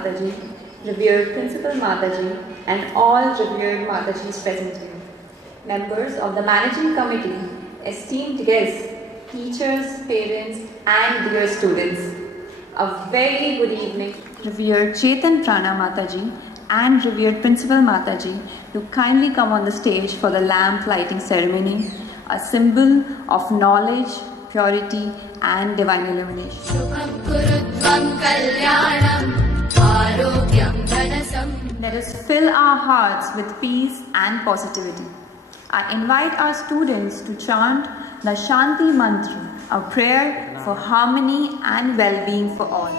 Mataji, revered Principal Mataji, and all revered Matajis present here. Members of the Managing Committee, esteemed guests, teachers, parents, and dear students, a very good evening. Revered Chetan Prana Mataji and revered Principal Mataji to kindly come on the stage for the lamp lighting ceremony, a symbol of knowledge, purity, and divine illumination. Let us fill our hearts with peace and positivity. I invite our students to chant the Shanti Mantra, a prayer for harmony and well-being for all.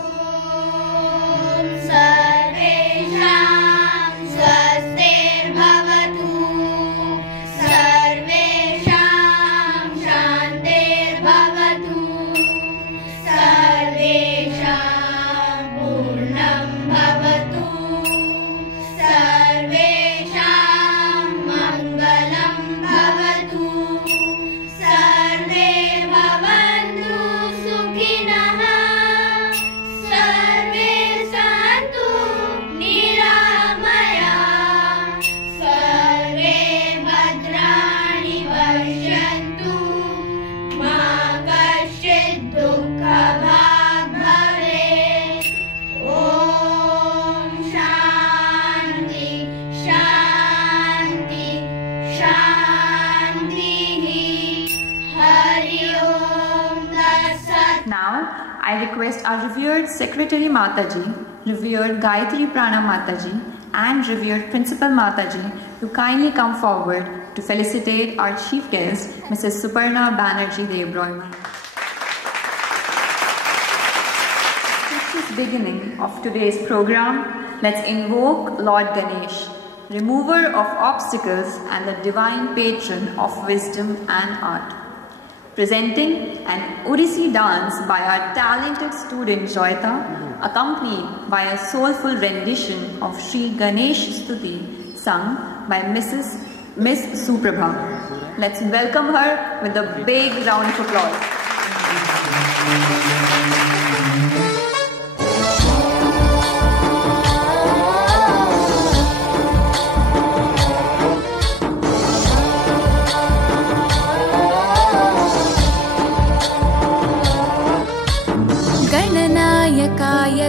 Now, I request our revered Secretary Mataji, revered Gayatri Prana Mataji, and revered Principal Mataji to kindly come forward to felicitate our chief guest, Mrs. Suparna Banerjee Devroy. Since the beginning of today's program, let's invoke Lord Ganesh, remover of obstacles and the divine patron of wisdom and art. Presenting an Odissi dance by our talented student Joyita, accompanied by a soulful rendition of Sri Ganesh Stuti sung by Miss Suprabha. Let's welcome her with a big round of applause.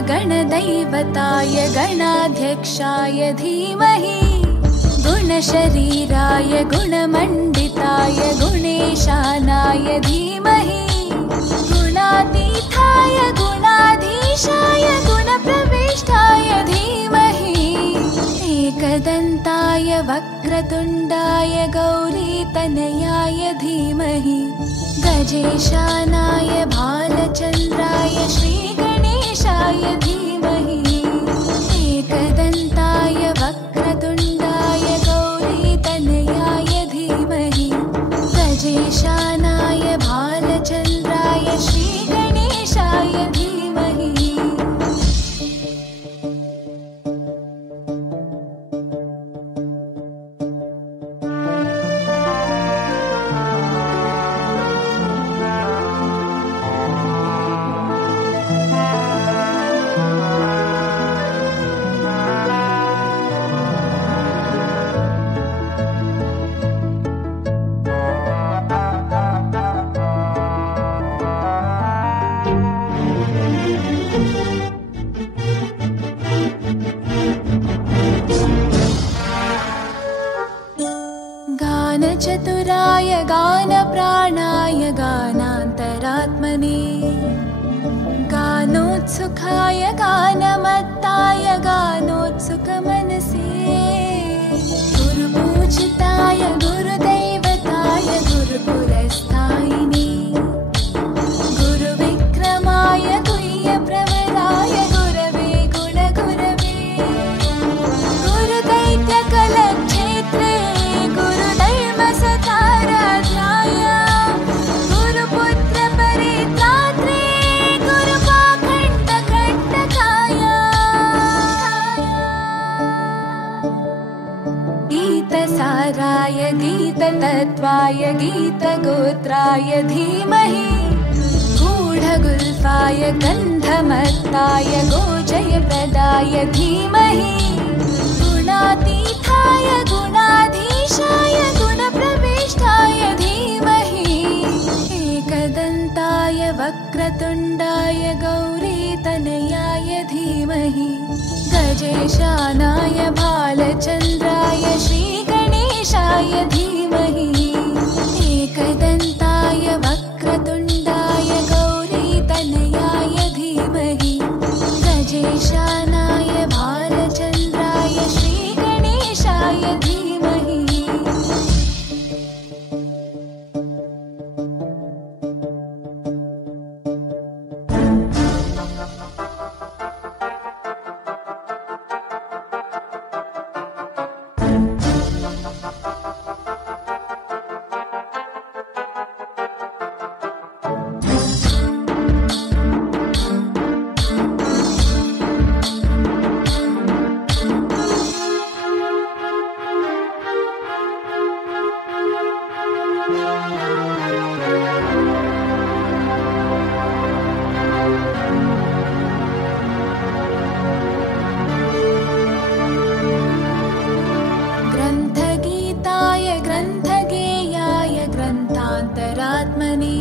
गणदैवताय गणाध्यक्षाय धीमहि गुणशरीराय गुणमण्डिताय गुणेशानाय धीमहि गुणातीताय गुणाधीशाय गुणप्रविष्टाय धीमहि एकदन्ताय वक्रतुण्डाय गौरीतनयाय धीमहि गजेशानाय भालचन्द्राय श्रीगणेशाय धीमहि एकदन्ताय वक्रतुण्डाय गौरीतनयाय धीमहि गजेशानाय भालचन्द्राय श्रीगणेशाय धीमहि। गानचतुराय गानप्राणाय गानान्तरात्मने गानोत्सुकाय गानमत्ताय गानोत्सुकमनसे गुरुपूजिताय गुरुदैवताय गुरुपुरस्तायिने गुरुविक्रमाय गुह्यप्रवराय गुरवे गुणगुरवे गुरुदैत्यकलक्षेत्रे गीततत्त्वाय गीतगोत्राय धीमहि गूढ गन्धगुल्फाय गन्धमत्ताय गोजयप्रदाय धीमहि गुणातीताय गुणाधीशाय गुणप्रविष्टाय धीमहि एकदन्ताय वक्रतुण्डाय गौरीतनयाय धीमहि गजेशानाय भालचन्द्राय श्रीगणेशाय धीमहि एकदन्ताय वक्रतुण्डाय गौरीतनयाय धीमहि गजेशानाय भालचन्द्राय श्रीगणेशाय धीमहि ग्रन्थगीताय ग्रन्थगेयाय ग्रन्थान्तरात्मने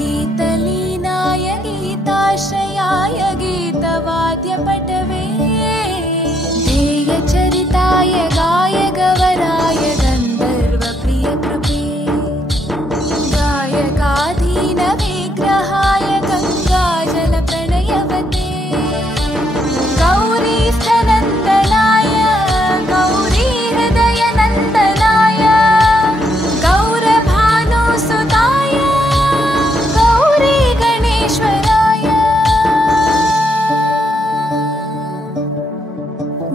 गीतलीनाय गीताश्रयाय गीतवाद्यपटवे ध्येयचरिताय गायगवराय गन्धर्वप्रियकृपे गायकाधीनविग्रहाय गङ्गाजलप्रणयवते गौरीस्थनन्दनाय गौरीहृदयनन्दनाय गौरभानुसुताय गौरीगणेश्वराय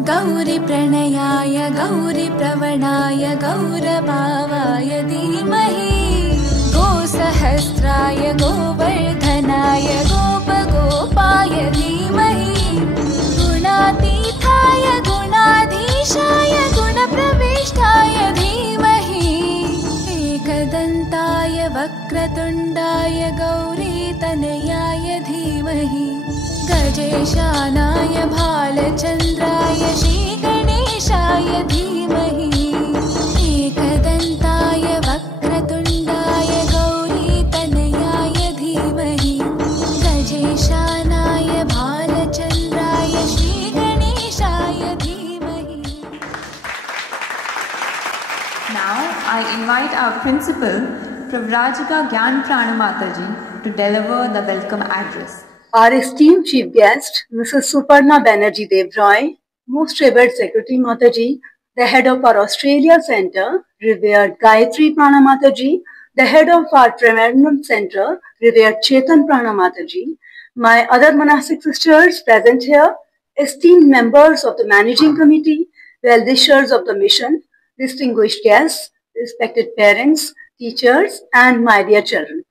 गौरीप्रणयाय गौरीप्रवणाय गौरभावाय धीमहि गोसहस्राय गोवर्धनाय गोपगोपाय धीमहि गुणातीताय गुणाधीशाय गुणप्रविष्टाय धीमहि एकदन्ताय वक्रतुण्डाय गौरीतनयाय धीमहि गजेशानाय भालचन्द्राय श्रीगणेशाय धीमहि एकदन्ताय वक्रतुण्डाय गौरीतनयाय धीमहि गजेशानाय भालचन्द्राय श्रीगणेशाय धीमहि Now I invite our principal, Pravrajika Gyan Pranamataji, to deliver the welcome address. Our esteemed chief guest, Mrs. Suparna Banerjee Devroy, most revered Secretary Mataji, the head of our Australia Centre, revered Gayatri Pranamataji, the head of our Trivandrum Centre, revered Chetan Pranamataji, my other monastic sisters present here, esteemed members of the managing committee, well-wishers of the mission, distinguished guests, respected parents, teachers, and my dear children.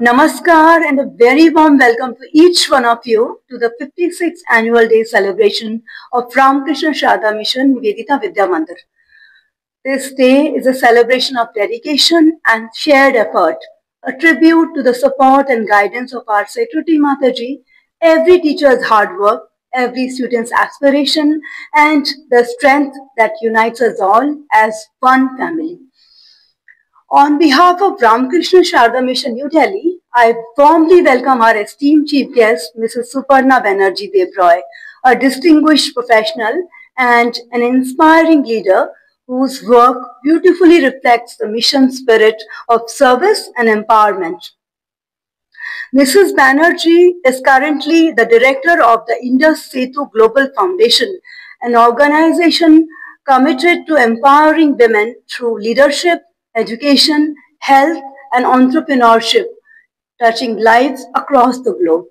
Namaskar and a very warm welcome to each one of you to the 56th annual day celebration of Ramakrishna Sharda Mission Nivedita Vidya Mandir. This day is a celebration of dedication and shared effort, a tribute to the support and guidance of our Secretary Mataji, every teacher's hard work, every student's aspiration, and the strength that unites us all as one family. On behalf of Ramakrishna Sharda Mission New Delhi, I warmly welcome our esteemed chief guest, Mrs. Suparna Banerjee Devroy, a distinguished professional and an inspiring leader whose work beautifully reflects the mission spirit of service and empowerment. Mrs. Banerjee is currently the director of the Indus Setu Global Foundation, an organization committed to empowering women through leadership, education, health, and entrepreneurship, touching lives across the globe.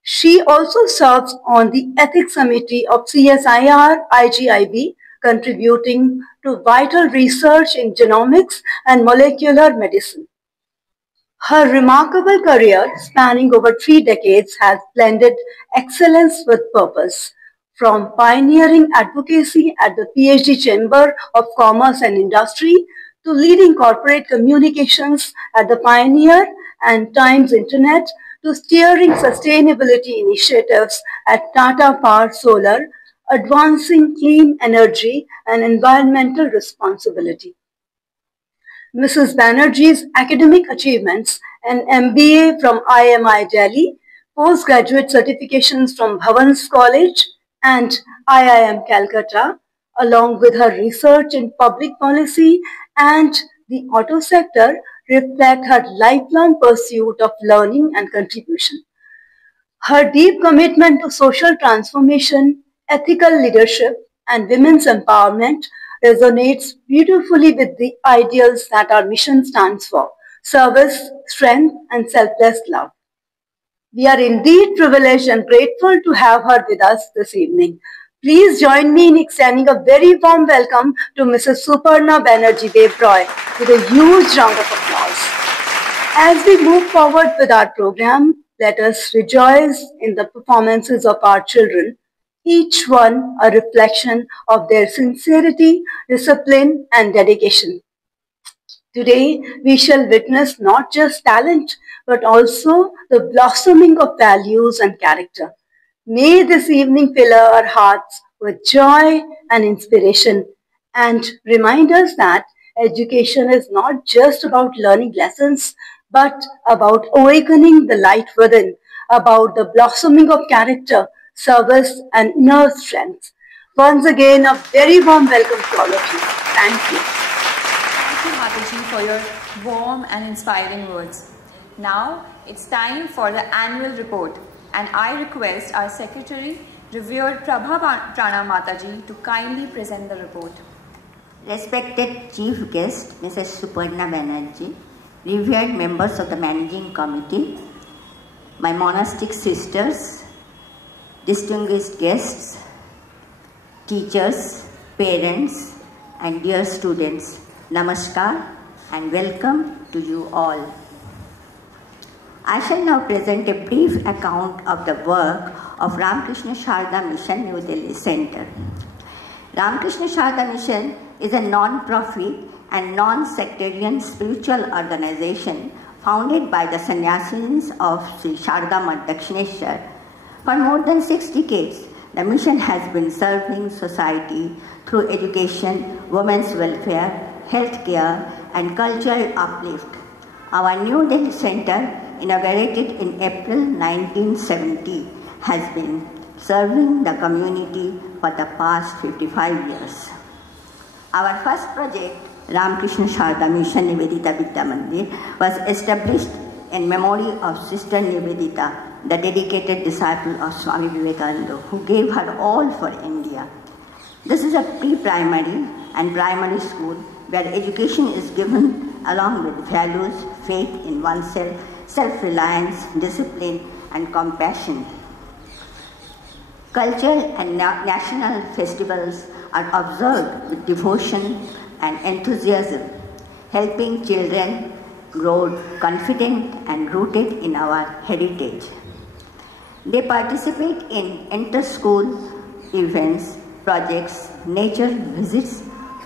She also serves on the Ethics Committee of CSIR IGIB, contributing to vital research in genomics and molecular medicine. Her remarkable career, spanning over 3 decades, has blended excellence with purpose. From pioneering advocacy at the PhD Chamber of Commerce and Industry to leading corporate communications at the Pioneer and Times Internet to steering sustainability initiatives at Tata Power Solar, advancing clean energy and environmental responsibility. Mrs. Banerjee's academic achievements: an MBA from IMI Delhi, postgraduate certifications from Bhavans College and IIM Calcutta, along with her research in public policy and the auto sector, reflect her lifelong pursuit of learning and contribution. Her deep commitment to social transformation, ethical leadership, and women's empowerment resonates beautifully with the ideals that our mission stands for: service, strength, and selfless love. We are indeed privileged and grateful to have her with us this evening. Please join me in extending a very warm welcome to Mrs. Suparna Banerjee Devroy with a huge round of applause. As we move forward with our program, let us rejoice in the performances of our children, each one a reflection of their sincerity, discipline, and dedication. Today, we shall witness not just talent, but also the blossoming of values and character. May this evening fill our hearts with joy and inspiration and remind us that education is not just about learning lessons, but about awakening the light within, about the blossoming of character, service, and inner strength. Once again, a very warm welcome to all of you. Thank you. Thank you, Mataji, for your warm and inspiring words. Now, it's time for the annual report, and I request our Secretary, Revered Prabha Prana Mataji, to kindly present the report. Respected Chief Guest, Mrs. Suparna Banerjee, revered members of the Managing Committee, my monastic sisters, distinguished guests, teachers, parents, and dear students, Namaskar and welcome to you all. I shall now present a brief account of the work of Ramakrishna Sharda Mission New Delhi Center. Ramakrishna Sharda Mission is a non-profit and non-sectarian spiritual organization founded by the sannyasis of Sri Shardama Dakshineshwar. For more than 6 decades, the mission has been serving society through education, women's welfare, healthcare, and cultural uplift. Our New Delhi Center, inaugurated in April 1970, has been serving the community for the past 55 years. Our first project, Ramakrishna Sharda Mission Nivedita Vidya Mandir, was established in memory of Sister Nivedita, the dedicated disciple of Swami Vivekananda, who gave her all for India. This is a pre-primary and primary school where education is given along with values, faith in oneself, self-reliance, discipline, and compassion. Cultural and national festivals are observed with devotion and enthusiasm, helping children grow confident and rooted in our heritage. They participate in inter-school events, projects, nature visits,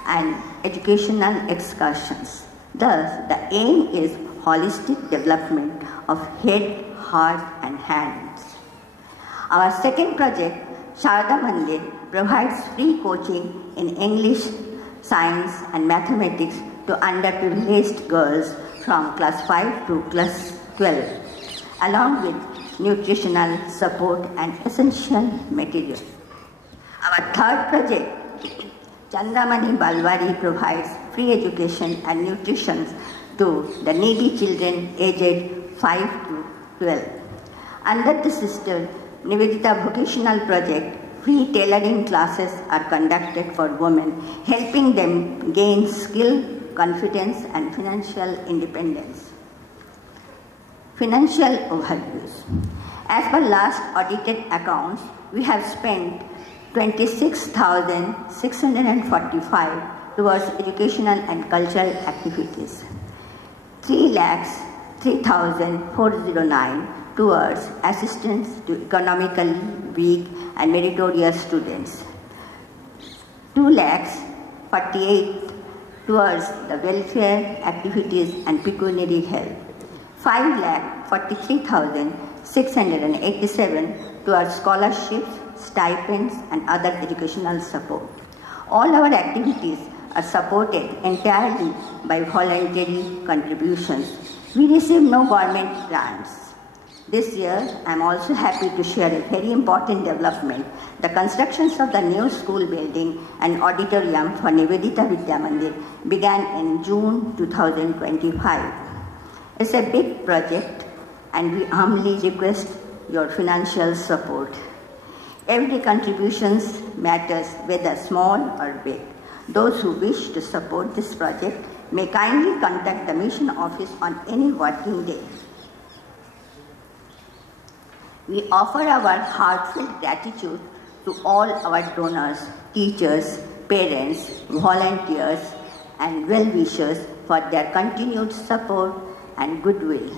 and educational excursions. Thus, the aim is holistic development of head, heart, and hands. Our second project, Sharda Mandir, provides free coaching in English, science, and mathematics to underprivileged girls from class 5 to class 12, along with nutritional support and essential material. Our third project, Chandramani Balwari, provides free education and nutrition to the needy children aged 5 to 12. Under the Sister Nivedita Vocational Project, free tailoring classes are conducted for women, helping them gain skill, confidence, and financial independence. Financial overviews. As per last audited accounts, we have spent 26,645 towards educational and cultural activities, 3,03,409 towards assistance to economically weak and meritorious students, 2,48,000 towards the welfare activities and pecuniary help, 5,43,687 towards scholarships, stipends and other educational support. All our activities are supported entirely by voluntary contributions. We receive no government grants. This year, I am also happy to share a very important development. The constructions of the new school building and auditorium for Nivedita Vidya Mandir began in June 2025. It's a big project and we humbly request your financial support. Every contribution matters, whether small or big. Those who wish to support this project may kindly contact the mission office on any working day. We offer our heartfelt gratitude to all our donors, teachers, parents, volunteers, and well-wishers for their continued support and goodwill.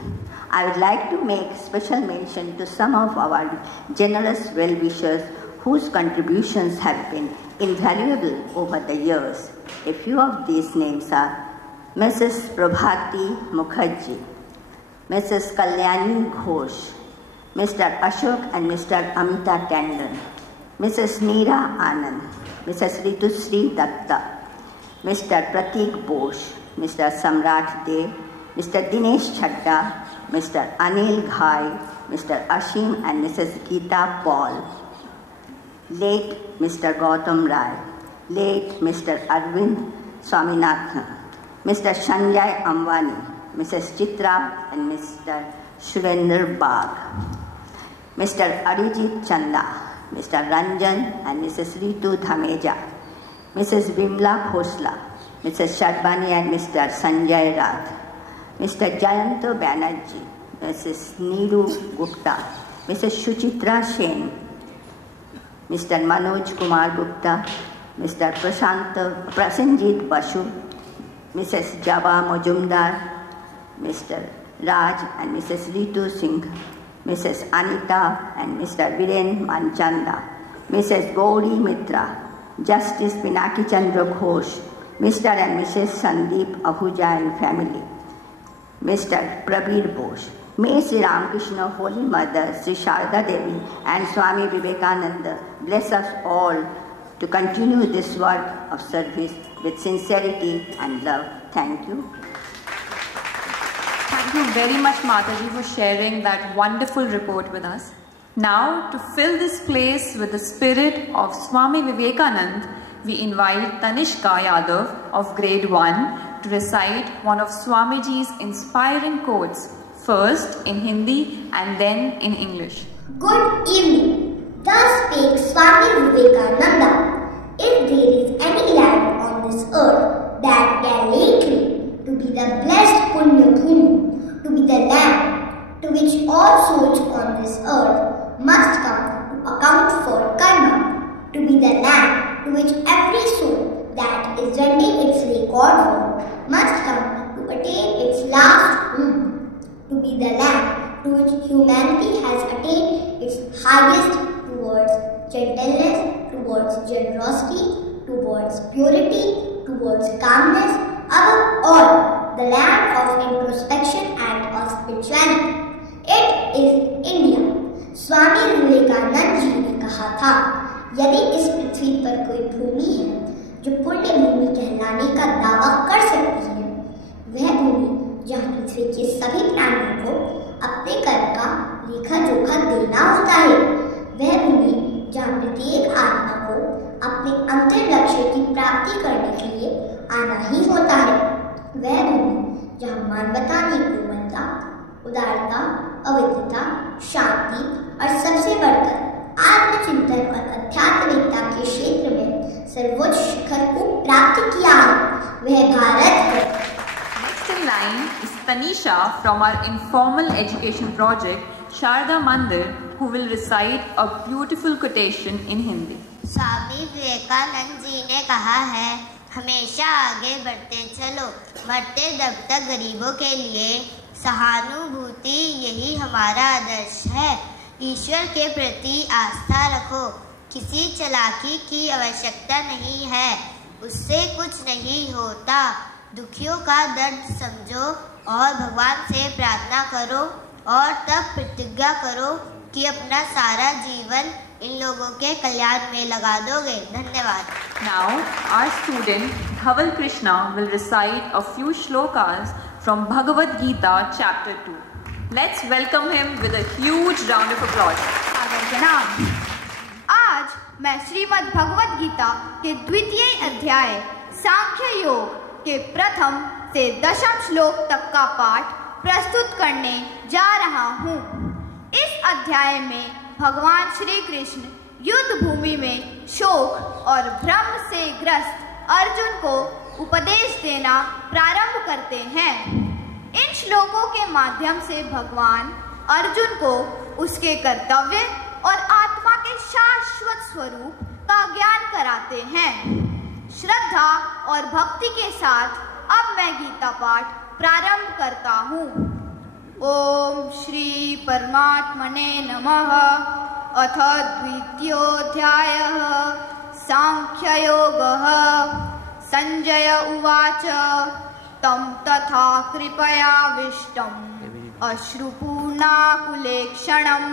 I would like to make special mention to some of our generous well-wishers whose contributions have been invaluable over the years. A few of these names are Mrs. Prabhati Mukherjee, Mrs. Kalyani Ghosh, Mr. Ashok and Mr. Amita Tandon, Mrs. Neera Anand, Mrs. Ritusri Datta, Mr. Pratik Bose, Mr. Samrat Dev, Mr. Dinesh Chadda, Mr. Anil Ghai, Mr. Ashim and Mrs. Geeta Paul, late Mr. Gautam Rai, late Mr. Arvind Swaminathan, Mr. Sanjay Ambani, Mrs. Chitra and Mr. Surender Bagh, Mr. Arijit Chanda, Mr. Ranjan and Mrs. Ritu Dhameja, Mrs. Vimla Khosla, Mrs. Sharbani and Mr. Sanjay Rath, Mr. Jayanto Banerjee, Mrs. Neeru Gupta, Mrs. Shuchitra Sen, Mr. Manoj Kumar Gupta, Mr. Prasenjit Basu, Mrs. Java Majumdar, Mr. Raj and Mrs. Ritu Singh, Mrs. Anita and Mr. Viren Manchanda, Mrs. Gauri Mitra, Justice Pinaki Chandra Ghosh, Mr. and Mrs. Sandeep Ahuja and family, Mr. Prabir Bose. May Sri Ramakrishna Holy Mother, Sri Sharda Devi and Swami Vivekananda bless us all to continue this work of service with sincerity and love. Thank you. Thank you very much, Mataji, for sharing that wonderful report with us. Now, to fill this place with the spirit of Swami Vivekananda, we invite Tanishka Yadav of grade 1 to recite one of Swamiji's inspiring quotes, first in Hindi and then in English. Good evening. Thus spake Swami Vivekananda. If there is any land on this earth that can lay claim to be the blessed Punya Bhumi, to be the land to which all souls on this earth must come to account for karma, to be the land to which every soul that is rending its record for must come to attain its last home, to be the land to which humanity has attained its highest towards gentleness, towards generosity, towards purity, towards calmness, above all, the land of introspection and of spirituality. It is India. Swami Vivekananda ji ने कहा था, यदि इस पृथ्वी पर कोई भूमि है जो पुण्य भूमि कहलाने का दावा कर सकती है, वह भूमि जहाँ पृथ्वी के सभी प्राणियों को अपने कर्म का लेखा जोखा देना होता है, वह भूमि जहाँ प्रत्येक आत्मा को अपने अंतिम लक्ष्य की प्राप्ति करने के लिए आना ही होता है, वह भूमि जहाँ मानवता की कोमलता, उदारता, अविद्यता, शांति और सबसे बढ़कर आत्मचिंतन और अध्यात्मिकता के क्षेत्र में सर्वोच्च शिखर को प्राप्त किया है, वह भारत है. Next in line is Tanisha from our informal education project Sharda Mandir, who will recite a beautiful quotation in Hindi. Swami Vivekananda ji ने कहा है, हमेशा आगे बढ़ते चलो, मरते दब तक गरीबों के लिए. सहानुभूति यही हमारा आदर्श है. ईश्वर के प्रति आस्था रखो. किसी चालाकी की आवश्यकता नहीं है, उससे कुछ नहीं होता. दुखियों का दर्द समझो और भगवान से प्रार्थना करो और तब प्रतिज्ञा करो कि अपना सारा जीवन इन लोगों के कल्याण में लगा दोगे। धन्यवाद। Now, our student Dhaval Krishna will recite a few shlokas from Bhagavad Gita chapter 2. Let's welcome him with a huge round of applause. सागर के नाम। आज मैं श्रीमद् भगवद गीता के द्वितीय अध्याय सांख्य योग के प्रथम से दशम श्लोक तक का पाठ प्रस्तुत करने जा रहा हूँ। इस अध्याय में भगवान श्री कृष्ण युद्ध भूमि में शोक और भ्रम से ग्रस्त अर्जुन को उपदेश देना प्रारंभ करते हैं। इन श्लोकों के माध्यम से भगवान अर्जुन को उसके कर्तव्य और आत्मा के शाश्वत स्वरूप का ज्ञान कराते हैं। श्रद्धा और भक्ति के साथ अब मैं गीता पाठ प्रारंभ करता हूँ। ओम श्री परमात्मने नमः। अथ द्वितीयोऽध्यायः सांख्ययोगः। संजय उवाच तं तथा कृपयाविष्टम् अश्रुपूर्णाकुलेक्षणं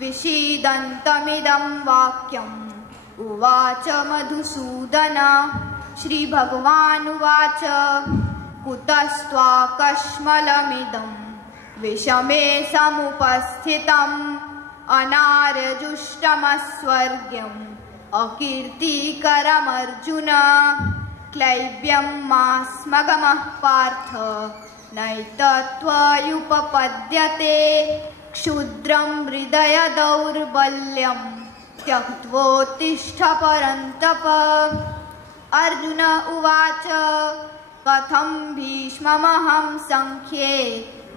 विषीदन्तमिदं वाक्यम् उवाच मधुसूदन। श्रीभगवानुवाच कुतस्त्वाकश्मलमिदं विषमे समुपस्थितम् अनार्यजुष्टमस्वर्ग्यम् अकीर्तिकरमर्जुन। क्लैब्यं मास्मगमः पार्थ नैतत्त्वयुपपद्यते। क्षुद्रं हृदय दौर्बल्यं त्यक्त्वोत्तिष्ठ परन्तप। अर्जुन उवाच कथं भीष्ममहं संख्ये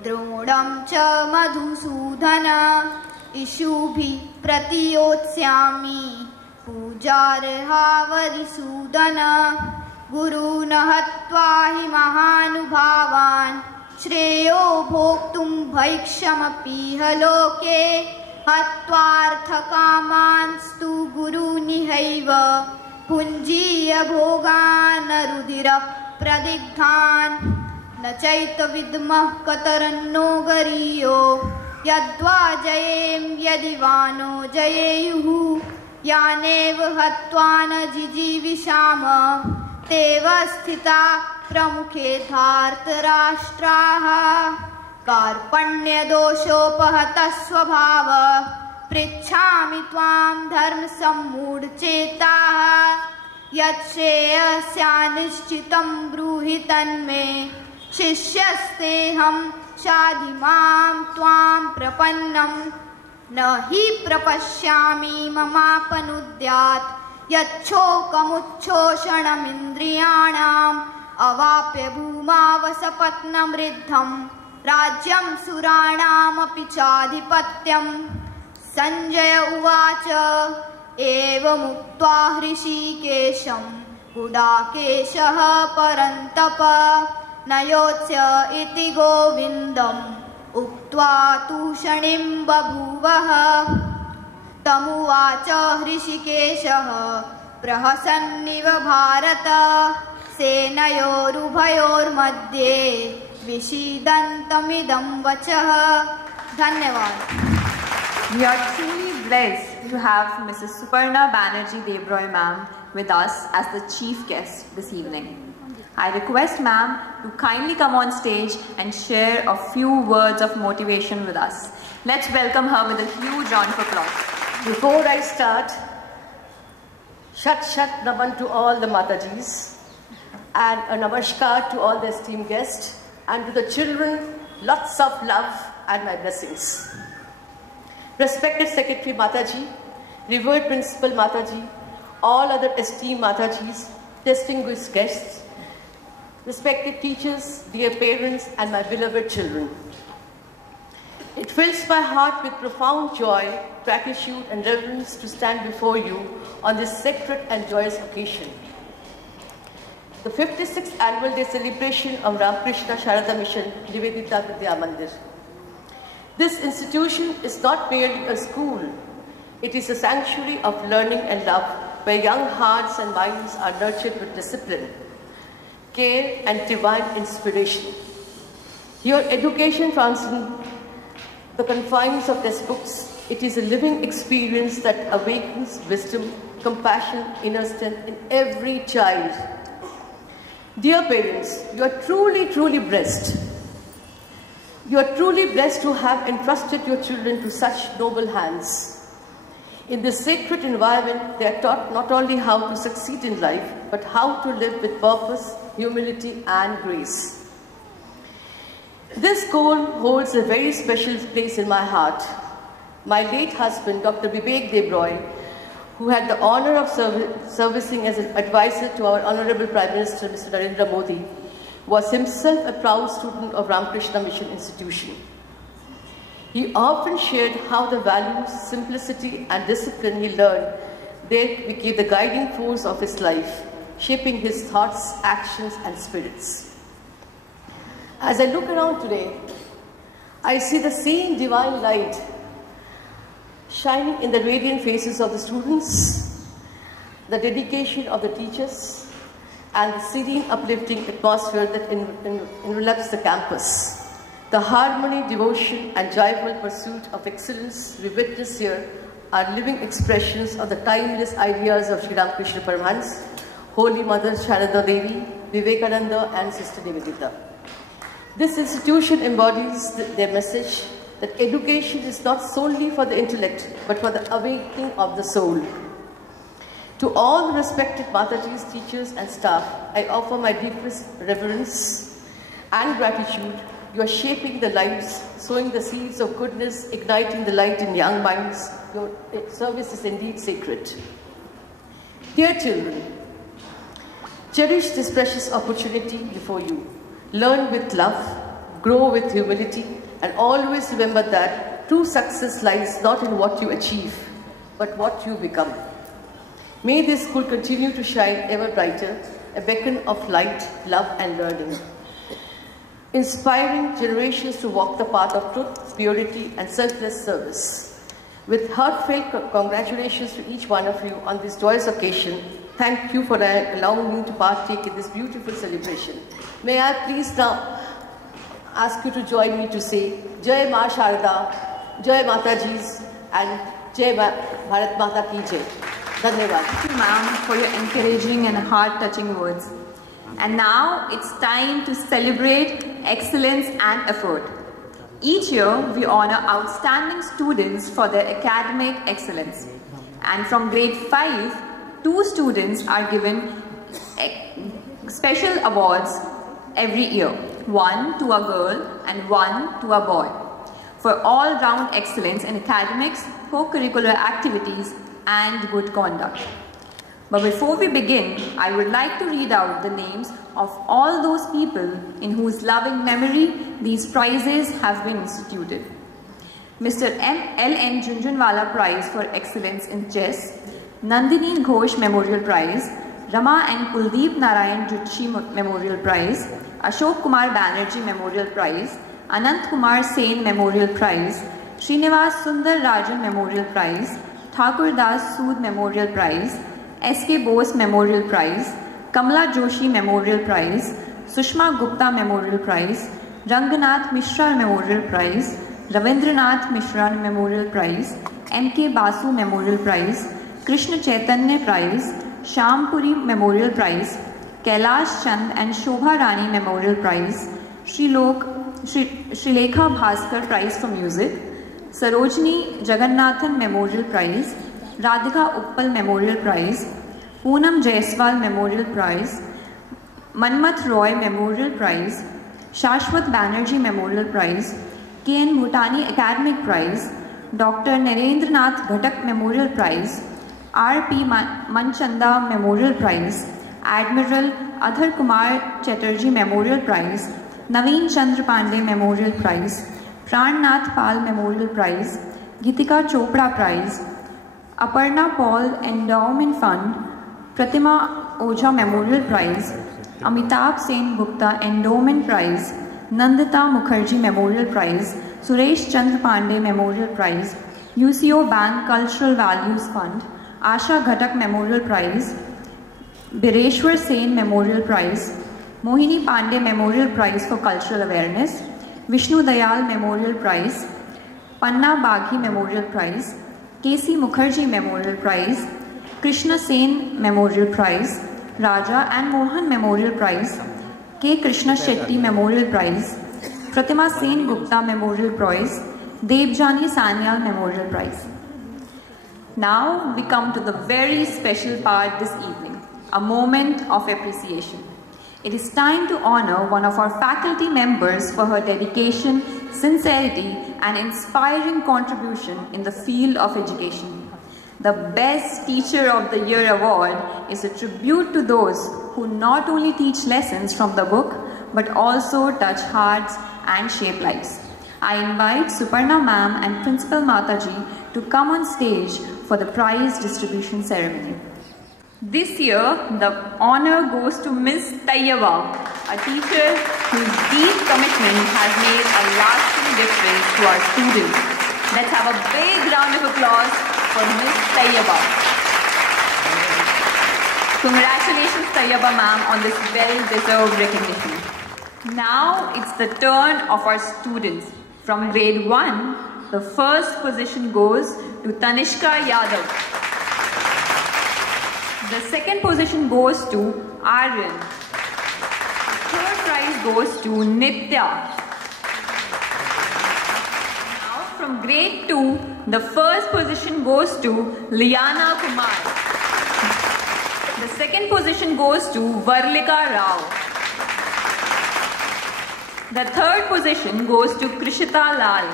द्रोणं च मधुसूदन। इषुभिः प्रतियोत्स्यामि पूजार्हावरिसूदन। गुरून् हत्वा हि महानुभावान् श्रेयो भोक्तुं भैक्षमपीह लोके। हत्वार्थकामांस्तु गुरूनिहैव भुञ्जीय भोगान् रुधिरः प्रदिग्धान्। न चैतविद्मः कतरन्नो गरीयो यद्वा जयेम यदि वा नो जयेयुः। यानेव हत्वा न जिजीविषाम तेव स्थिता प्रमुखे धार्तराष्ट्राः। कार्पण्यदोषोपहतः स्वभाव पृच्छामि त्वां धर्मसम्मूढचेताः। यच्छ्रेयस्यानिश्चितं ब्रूहि तन्मे शिष्यस्तेऽहं शाधि मां त्वां प्रपन्नं। न हि प्रपश्यामि ममापनुद्यात् यच्छोकमुच्छोषणमिन्द्रियाणाम्। अवाप्य भूमावसपत्नमृद्धं राज्यं सुराणामपि चाधिपत्यम्। संजय उवाच एवमुक्त्वा हृषीकेशं गुडाकेशः परन्तप। न योत्स्य इति गोविन्दम् उक्त्वा तूषणीं बभूवः। तमुवाच हृषीकेशः प्रहसन्निव भारत। सेनयोरुभयोर्मध्ये विषीदन्तमिदं वचः। धन्यवाद। We are truly blessed to have Mrs. Suparna Banerjee Devroy ma'am with us as the chief guest this evening. I request ma'am to kindly come on stage and share a few words of motivation with us. Let's welcome her with a huge round of applause. Before I start, Shat Naman to all the Matajis and a Namaskar to all the esteemed guests, and to the children, lots of love and my blessings. Respected Secretary Mataji, revered Principal Mataji, all other esteemed Matajis, distinguished guests, respected teachers, dear parents, and my beloved children. It fills my heart with profound joy, gratitude, and reverence to stand before you on this sacred and joyous occasion. The 56th annual day celebration of Ramakrishna Sharada Mission, Nivedita Vidya Mandir. This institution is not merely a school, it is a sanctuary of learning and love where young hearts and minds are nurtured with discipline. care and divine inspiration. Your education transcends the confines of textbooks. It is a living experience that awakens wisdom, compassion, inner strength in every child. Dear parents, you are truly blessed. You are truly blessed to have entrusted your children to such noble hands. In this sacred environment, they are taught not only how to succeed in life, but how to live with purpose, humility, and grace. This school holds a very special place in my heart. My late husband, Dr. Vivek Debroy, who had the honor of servicing as an advisor to our Honorable Prime Minister, Mr. Narendra Modi, was himself a proud student of Ramakrishna Mission Institution. He often shared how the values, simplicity, and discipline he learned there became the guiding force of his life, shaping his thoughts, actions, and spirits. As I look around today, I see the same divine light shining in the radiant faces of the students, the dedication of the teachers, and the serene, uplifting atmosphere that envelops the campus. The harmony, devotion, and joyful pursuit of excellence we witness here are living expressions of the timeless ideas of Sri Ramakrishna Paramahansa, Holy Mother Sharada Devi, Vivekananda, and Sister Nivedita. This institution embodies their message that education is not solely for the intellect, but for the awakening of the soul. To all the respected Matajis, teachers, and staff, I offer my deepest reverence and gratitude. You are shaping the lives, sowing the seeds of goodness, igniting the light in young minds. Your service is indeed sacred. Dear children, cherish this precious opportunity before you. Learn with love, grow with humility, and always remember that true success lies not in what you achieve, but what you become. May this school continue to shine ever brighter, a beacon of light, love, and learning, inspiring generations to walk the path of truth, purity, and selfless service. With heartfelt congratulations to each one of you on this joyous occasion, thank you for allowing me to partake in this beautiful celebration. May I please now ask you to join me to say Jai Ma Sharda, Jai Matajis, and Jai Bharat Mata Ki Jai. Dhanyavad. Thank you, ma'am, for your encouraging and heart-touching words. And now it's time to celebrate excellence and effort. Each year, we honor outstanding students for their academic excellence. And from grade 5, 2 students are given special awards every year. 1 to a girl and 1 to a boy, for all-round excellence in academics, co-curricular activities, and good conduct. But before we begin, I would like to read out the names of all those people in whose loving memory these prizes have been instituted. Mr. L.N. Junjunwala Prize for Excellence in Chess, Nandini Ghosh Memorial Prize, Rama and Kuldeep Narayan Jutshi Memorial Prize, Ashok Kumar Banerjee Memorial Prize, Anant Kumar Sen Memorial Prize, Srinivas Sundar Rajan Memorial Prize, Thakur Das Sood Memorial Prize, S.K. Bose Memorial Prize, Kamala Joshi Memorial Prize, Sushma Gupta Memorial Prize, Ranganath Mishra Memorial Prize, Ravindranath Mishra Memorial Prize, M.K. Basu Memorial Prize, Krishna Chaitanya Prize, Shampuri Memorial Prize, Kailash Chand and Shobha Rani Memorial Prize, Srilekha Bhaskar Prize for Music, Sarojini Jagannathan Memorial Prize, Radhika Uppal Memorial Prize, Poonam Jaiswal Memorial Prize, Manmat Roy Memorial Prize, Shashwat Banerjee Memorial Prize, K.N. Bhutani Academic Prize, Dr. Narendranath Ghatak Memorial Prize, R.P. Manchanda Memorial Prize, Admiral Adhar Kumar Chatterjee Memorial Prize, Naveen Chandra Pandey Memorial Prize, Prannath Pal Memorial Prize, Gitika Chopra Prize, Aparna Paul Endowment Fund, Pratima Ojha Memorial Prize, Amitabh Sen Gupta Endowment Prize, Nandita Mukherjee Memorial Prize, Suresh Chandra Pandey Memorial Prize, UCO Bank Cultural Values Fund, Asha Ghatak Memorial Prize, Bireshwar Sen Memorial Prize, Mohini Pandey Memorial Prize for Cultural Awareness, Vishnu Dayal Memorial Prize, Panna Baghi Memorial Prize, K.C. Mukherjee Memorial Prize, Krishna Sen Memorial Prize, Raja and Mohan Memorial Prize, K. Krishna Shetty Memorial Prize, Pratima Sen Gupta Memorial Prize, Devjani Sanyal Memorial Prize. Now we come to the very special part this evening, a moment of appreciation. It is time to honor one of our faculty members for her dedication, sincerity, and inspiring contribution in the field of education. The Best Teacher of the Year award is a tribute to those who not only teach lessons from the book, but also touch hearts and shape lives. I invite Suparna ma'am and Principal Mataji to come on stage for the prize distribution ceremony. This year, the honor goes to Ms. Tayyaba, a teacher whose deep commitment has made a lasting difference to our students. Let's have a big round of applause for Ms. Tayyaba. Congratulations, Tayyaba ma'am, on this well-deserved recognition. Now it's the turn of our students. From grade 1, the first position goes to Tanishka Yadav. The second position goes to Aryan. Third prize goes to Nitya. Now from grade 2, the first position goes to Liana Kumar. The second position goes to Varlika Rao. The third position goes to Krishita Lal.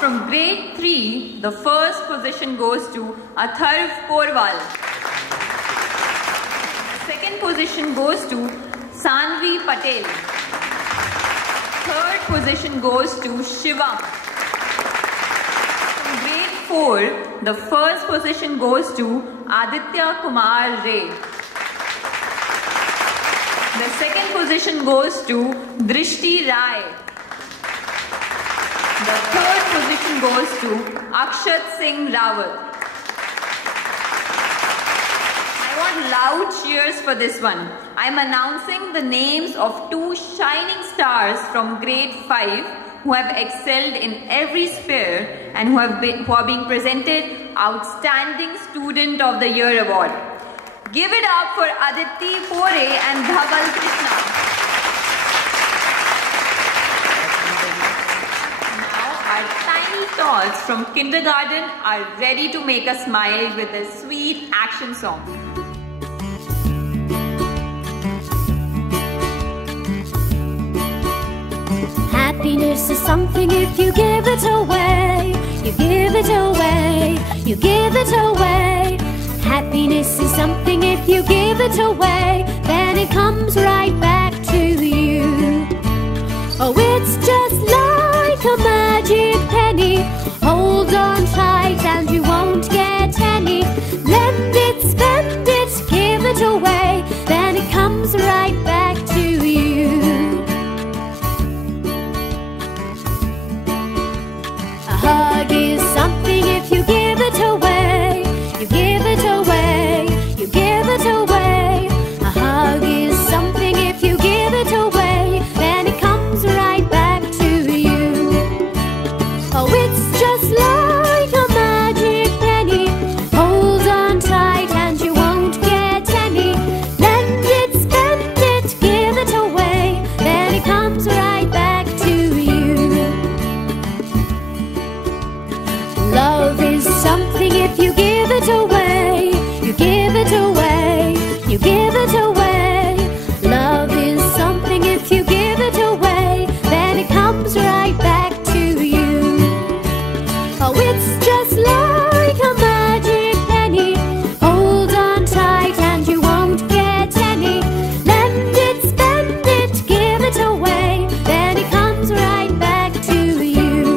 From grade 3, the first position goes to Atharv Porwal. The second position goes to Sanvi Patel. Third position goes to Shivam. From grade 4, the first position goes to Aditya Kumar Ray. The second position goes to Drishti Rai. The third position goes to Akshat Singh Rawat. I want loud cheers for this one. I am announcing the names of 2 shining stars from grade 5 who have excelled in every sphere and who are being presented Outstanding Student of the Year award. Give it up for Aditi Pore and Dhaval Krishna. Tots from kindergarten are ready to make us smile with a sweet action song. Happiness is something if you give it away. You give it away. You give it away. Happiness is something if you give it away, then it comes right back to you. Oh, it's just like a magic penny. Hold on tight and you won't get any. Lend it, spend it, give it away, then it comes right back to you. A hug is something if you give it away. You give it away. You give it away. A hug is something if you give it away, then it comes right back to you. Oh, it's just like a magic penny. Hold on tight and you won't get any. Lend it, spend it, give it away, then it comes right back to you. Love is something if you give it away. You give it away. You give it away. Love is something if you give it away, then it comes right back to you. Oh, it's just like a magic penny. Hold on tight and you won't get any. Lend it, spend it, give it away, then it comes right back to you.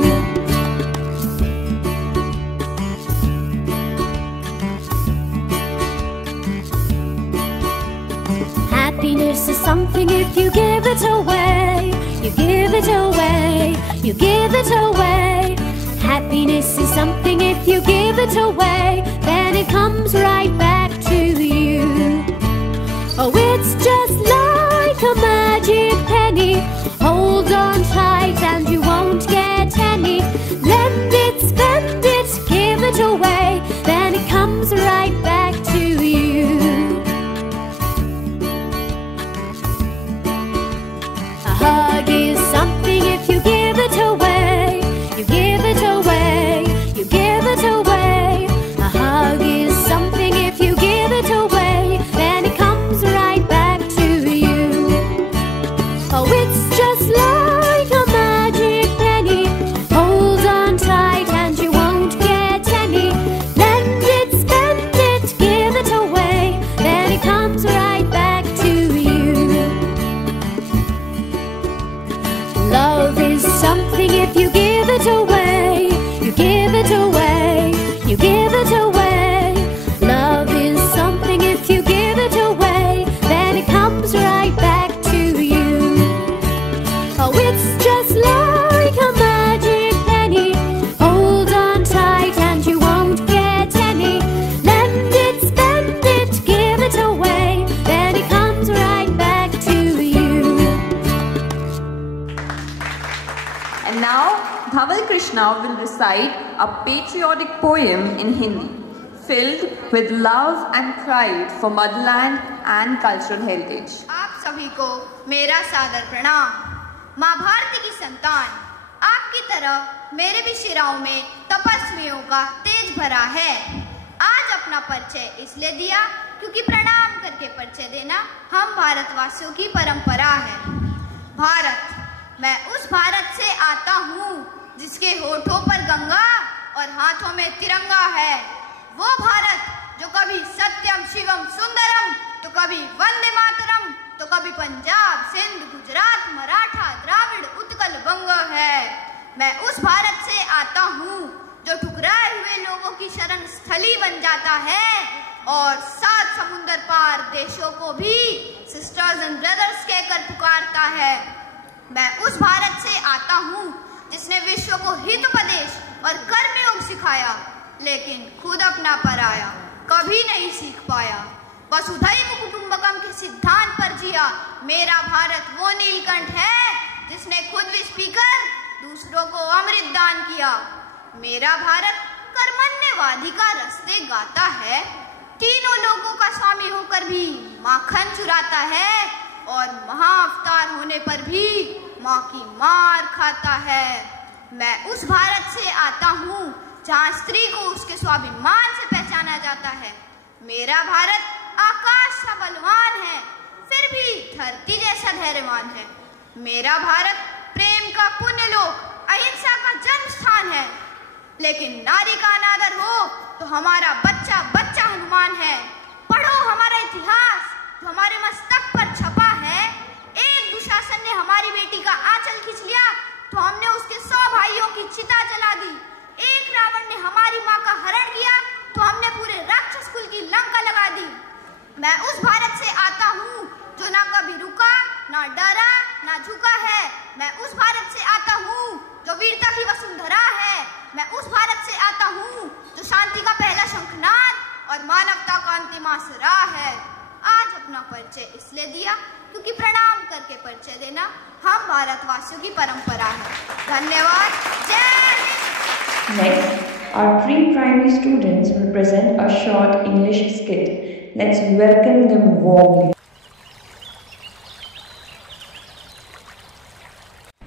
Happiness is something if you give it away. You give it away. You give it away. Happiness is something if you give it away, then it comes right back to you. Oh, it's now will recite a patriotic poem in Hindi, filled with love and pride for motherland and cultural heritage. आप सभी को मेरा सादर प्रणाम। माँ भारती की संतान, आपकी तरह मेरे भी शिराओं में तपस्वियों का तेज भरा है। आज अपना परिचय इसलिए दिया क्योंकि प्रणाम करके परिचय देना हम भारतवासियों की परंपरा है। भारत, मैं उस भारत से आता हूँ जिसके होठों पर गंगा और हाथों में तिरंगा है। वो भारत जो कभी सत्यम शिवम सुंदरम, तो कभी वंदे मातरम, तो कभी पंजाब सिंध गुजरात मराठा द्राविड़ उत्कल बंग है। मैं उस भारत से आता हूँ जो ठुकराए हुए लोगों की शरण स्थली बन जाता है और 7 समुंदर पार देशों को भी सिस्टर्स एंड ब्रदर्स कहकर पुकारता है। मैं उस भारत से आता हूँ जिसने विश्व को हितोपदेश और कर्मयोग सिखाया, लेकिन खुद अपना पराया कभी नहीं सीख पाया। वसुधैव कुटुंबकम के सिद्धांत पर जिया मेरा भारत वो नीलकंठ है जिसने खुद विष पीकर दूसरों को अमृत दान किया। मेरा भारत कर्मण्यवादी का रास्ते गाता है, तीनों लोगों का स्वामी होकर भी माखन चुराता है और महाअवतार होने पर भी माँ की मार खाता है। मैं उस भारत से आता हूँ जहाँ स्त्री को उसके स्वाभिमान से पहचाना जाता है। मेरा भारत आकाश सा बलवान है, फिर भी धरती जैसा धैर्यवान है। मेरा भारत प्रेम का पुण्य लोक, अहिंसा का जन्म स्थान है। लेकिन नारी का अनादर हो तो हमारा बच्चा बच्चा हनुमान है। पढ़ो हमारा इतिहास जो हमारे मस्तक पर छपा है। एक दुशासन ने हमारी बेटी का आंचल खींच लिया तो हमने उसके 100 भाइयों की चिता जला दी। एक रावण ने हमारी माँ का हरण किया तो हमने पूरे राक्षस कुल की लंका लगा दी। मैं उस भारत से आता हूँ जो ना कभी रुका, ना डरा, ना झुका है। मैं उस भारत से आता हूँ जो वीरता की वसुंधरा है। मैं उस भारत से आता हूँ जो शांति का पहला शंखनाद और मानवता का अंतिम आसरा है। आज अपना परिचय इसलिए दिया क्योंकि प्रणाम करके परिचय देना हम भारतवासियों की परंपरा है। धन्यवाद। जय Hind. Next, our 3 primary students will present a short English skit. Let's welcome them warmly.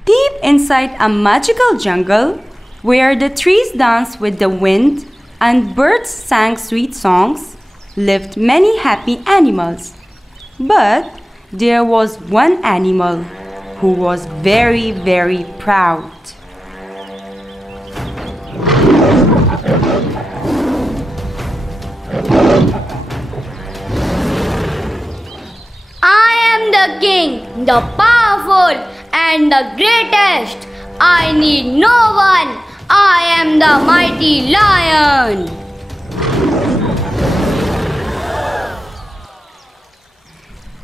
Deep inside a magical jungle, where the trees danced with the wind and birds sang sweet songs, lived many happy animals. But there was one animal who was very, very proud. I am the king, the powerful and the greatest. I need no one. I am the mighty lion.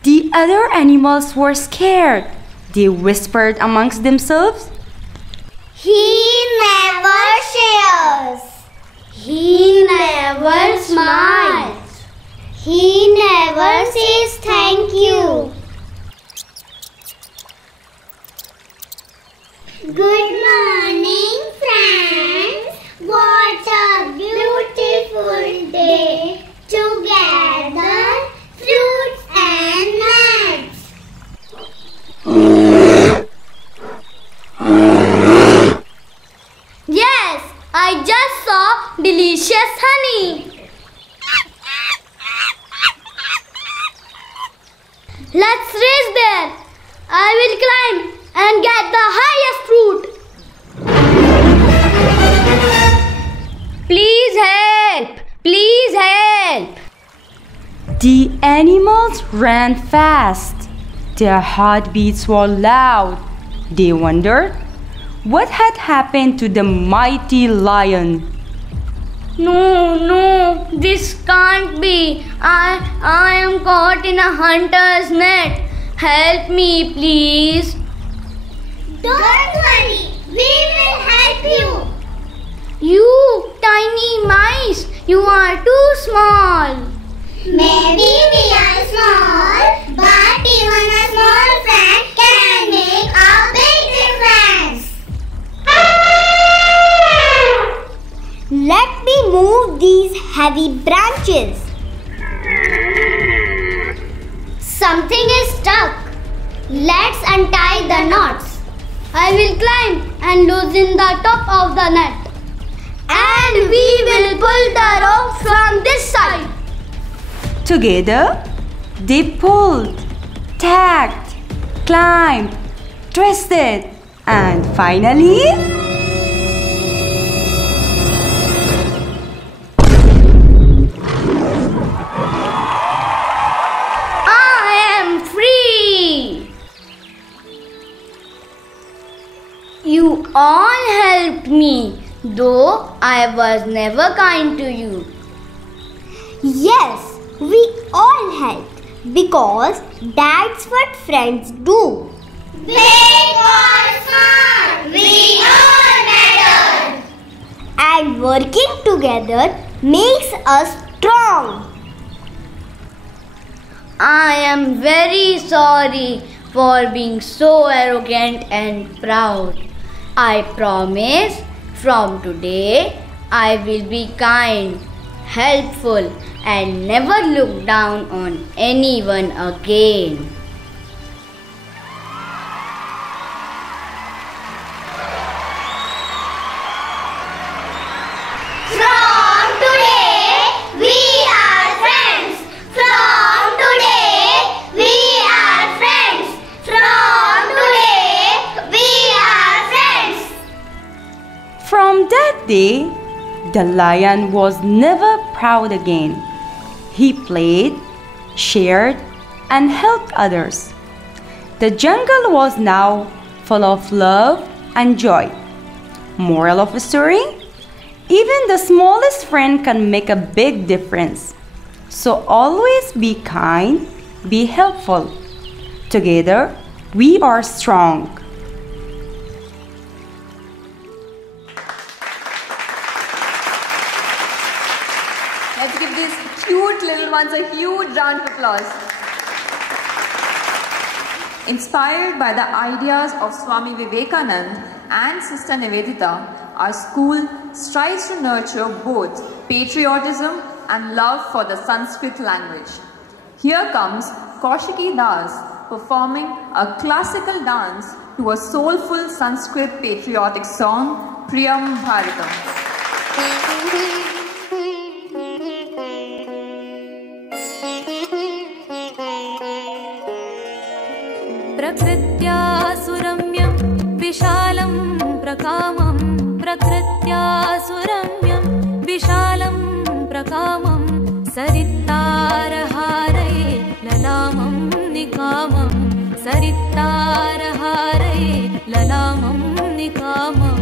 The other animals were scared. They whispered amongst themselves, He never shares. He never smiles. He never says thank you. Good morning, friends. What a beautiful day. Together, fruits and nuts. Yes, I just saw delicious honey. Let's race there. I will climb and get the highest fruit. Please help! Please help! The animals ran fast. Their heartbeats were loud. They wondered what had happened to the mighty lion. No, this can't be. I am caught in a hunter's net. Help me, please. Don't worry, we will help you. You tiny mice, you are too small. Maybe we are small, but even a small friend can make a big difference. heavy branches. Something is stuck. Let's untie the knots. I will climb and loosen the top of the net. And we will pull the rope from this side. Together, they pulled, tagged, climbed, twisted, and finally, I am free. You all helped me, though I was never kind to you. Yes, we all helped because that's what friends do. Big or small, we all matter. And working together makes us strong. I am very sorry for being so arrogant and proud. I promise from today I will be kind, helpful, and never look down on anyone again. From today, we are friends. From today, we are friends. From today, we are friends. from that day, the lion was never proud again. He played, shared, and helped others. The jungle was now full of love and joy. Moral of the story? Even the smallest friend can make a big difference. So always be kind, be helpful. Together, we are strong. Let's give these cute little ones a huge round of applause. Inspired by the ideas of Swami Vivekananda and Sister Nivedita, our school strives to nurture both patriotism and love for the Sanskrit language. Here comes Kaushiki Das performing a classical dance to a soulful Sanskrit patriotic song, Priyam Bharatam. प्रकृत्या सुरम्यं विशालं प्रकामं प्रकृत्या सुरम्यं विशालं प्रकामं सरित्तारहारये ललामं निकामं सरित्तारहारये ललामं निकामं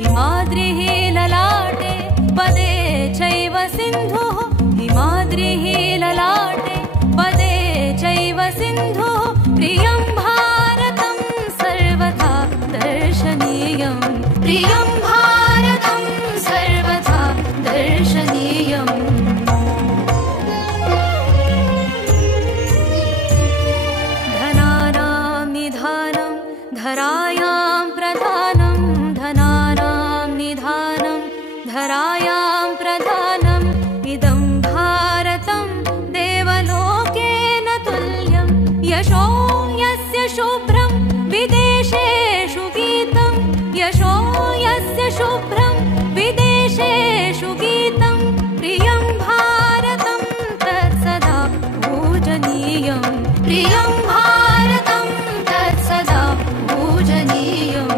हिमाद्रिः ललाटे पदे चैव सिन्धुः हिमाद्रिः ललाटे पदे चैव सिन्धुः प्रियं भारतं सर्वथा दर्शनीयं प्रियं भारतं सर्वथा दर्शनीयम् धनानां निधानं धरायां प्रधानं धनानां निधानं धरायां प्रधानम् इदं भारतं देवलोकेन तुल्यं यशो यस्य शुभ्रं विदेशेषु गीतं यशो यस्य शुभ्रं विदेशेषु गीतं प्रियं भारतं तत्सदा पूजनीयं प्रियं भारतं तत्सदा पूजनीयम्